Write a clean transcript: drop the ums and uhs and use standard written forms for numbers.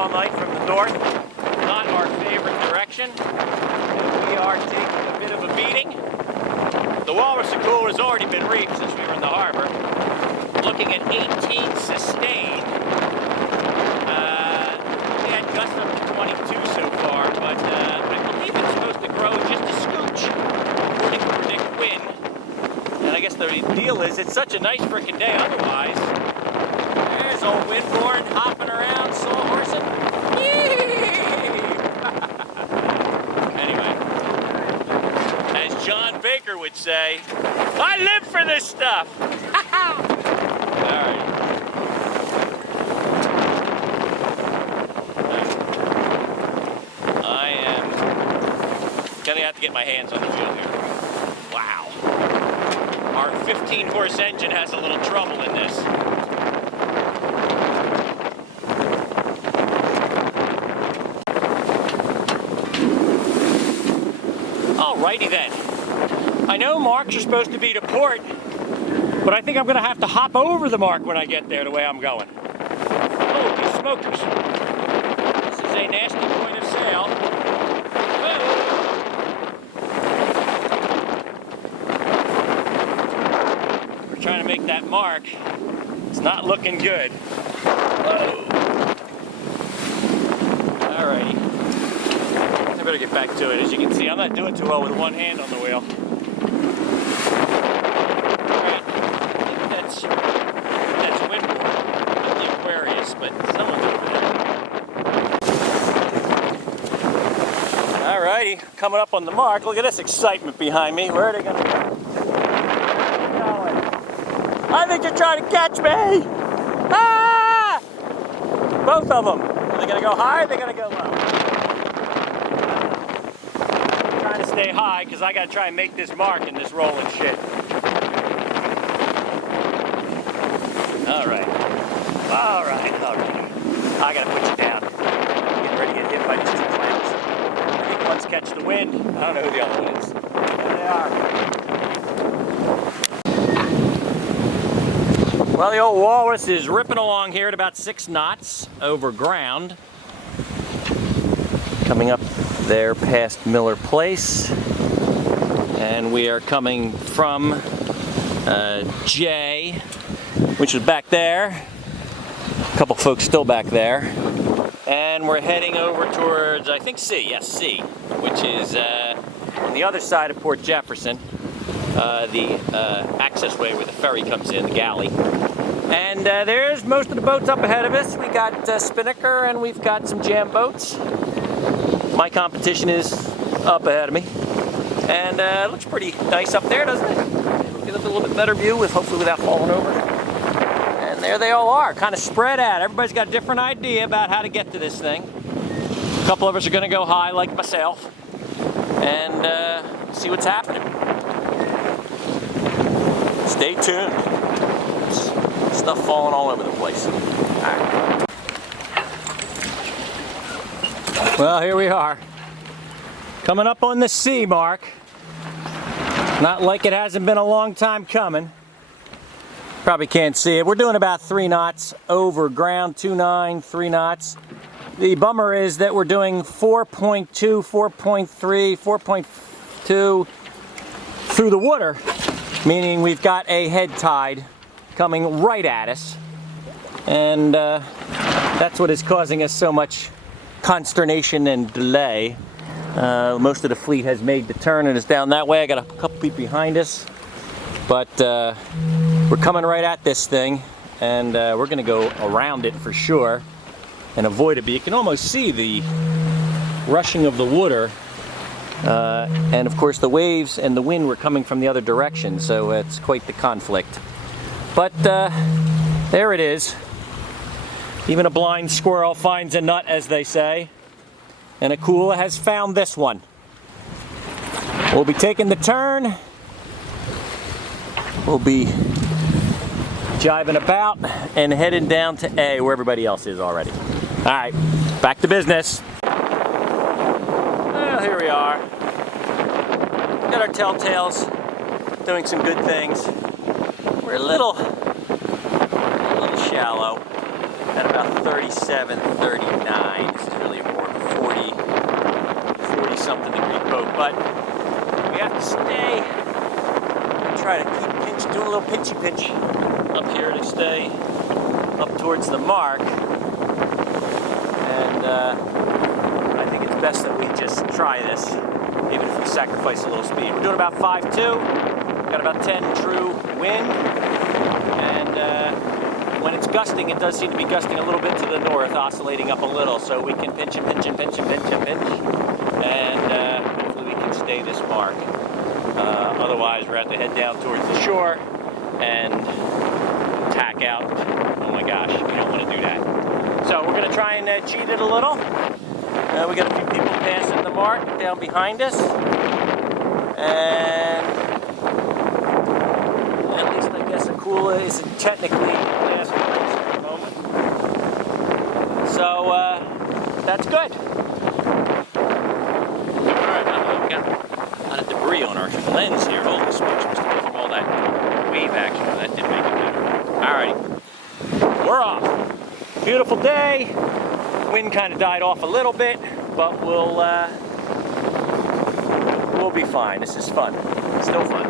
all night from the north. Not our favorite direction. And we are taking a bit of a beating. The walrus cooler has already been reefed since we were in the harbor. Looking at 18 sustained. We had gusts up to 22 so far, but I believe it's supposed to grow just a scooch, according to predict wind. And I guess the deal is it's such a nice frickin' day otherwise. There's old Windborn hopping around, sawhorsing. Anyway, as John Baker would say, I live for this stuff. Alright. I am gonna have to get my hands on the wheel here. Wow. Our 15-horse engine has a little trouble in this. Alrighty then. I know marks are supposed to be to port, but I think I'm going to have to hop over the mark when I get there the way I'm going. Holy smokers. This is a nasty point of sail. Whoa. We're trying to make that mark. It's not looking good. Whoa. Alrighty. I better get back to it. As you can see, I'm not doing too well with one hand on the wheel. Alright, I think that's Windborn, not the Aquarius, but someone's over there. Alrighty, coming up on the mark. Look at this excitement behind me. Where are they gonna go? Where are they going? I think you're trying to catch me! Ah! Both of them. Are they gonna go high or are they gonna go low? To stay high because I got to try and make this mark in this rolling shit. Alright. I got to put you down. I'm getting ready to get hit by these two clowns. I think one's catch the wind. I don't know who the other one is. There they are. Well, the old walrus is ripping along here at about 6 knots over ground. Coming up there past Miller Place, and we are coming from J, which is back there. A couple folks still back there, and we're heading over towards, I think, C. Yes, C, which is on the other side of Port Jefferson, the access way where the ferry comes in, the galley. And there's most of the boats up ahead of us. We got Spinnaker and we've got some jam boats. My competition is up ahead of me, and it looks pretty nice up there, doesn't it? Get a little bit better view, hopefully without falling over. And there they all are, kind of spread out. Everybody's got a different idea about how to get to this thing. A couple of us are going to go high, like myself, and see what's happening. Stay tuned. Stuff falling all over the place. All right. Well, here we are, coming up on the C mark. Not like it hasn't been a long time coming. Probably can't see it. We're doing about 3 knots over ground, 2.9, 3 knots. The bummer is that we're doing 4.2, 4.3, 4.2 through the water, meaning we've got a head tide coming right at us. And that's what is causing us so much consternation and delay. Most of the fleet has made the turn and is down that way. I got a couple feet behind us, but we're coming right at this thing, and we're going to go around it for sure and avoid it. But you can almost see the rushing of the water, and of course the waves and the wind were coming from the other direction, so it's quite the conflict. But there it is. Even a blind squirrel finds a nut, as they say. And Akula has found this one. We'll be taking the turn. We'll be jiving about and heading down to A, where everybody else is already. All right, back to business. Well, here we are. Got our telltales doing some good things. We're a little shallow at about 37, 39. This is really more of a 40 something degree boat, but we have to stay, try to keep doing a little pinchy pinch up here to stay up towards the mark. And I think it's best that we just try this, even if we sacrifice a little speed. We're doing about 5.2, got about 10 true wind, and when it's gusting, it does seem to be gusting a little bit to the north, oscillating up a little, so we can pinch and pinch and pinch and pinch and pinch, and hopefully we can stay this mark. Otherwise, we're going to have to head down towards the shore and tack out. Oh my gosh, we don't want to do that. So we're going to try and cheat it a little. We got a few people passing the mark down behind us, and at least I guess Akula isn't technically last place at the moment. So that's good. Alright, we got a lot of debris on our lens here. Holy smokes, must have been from all that wave action. That didn't make it better. Alrighty, we're off. Beautiful day. Wind kind of died off a little bit, but we'll be fine. This is fun. Still fun.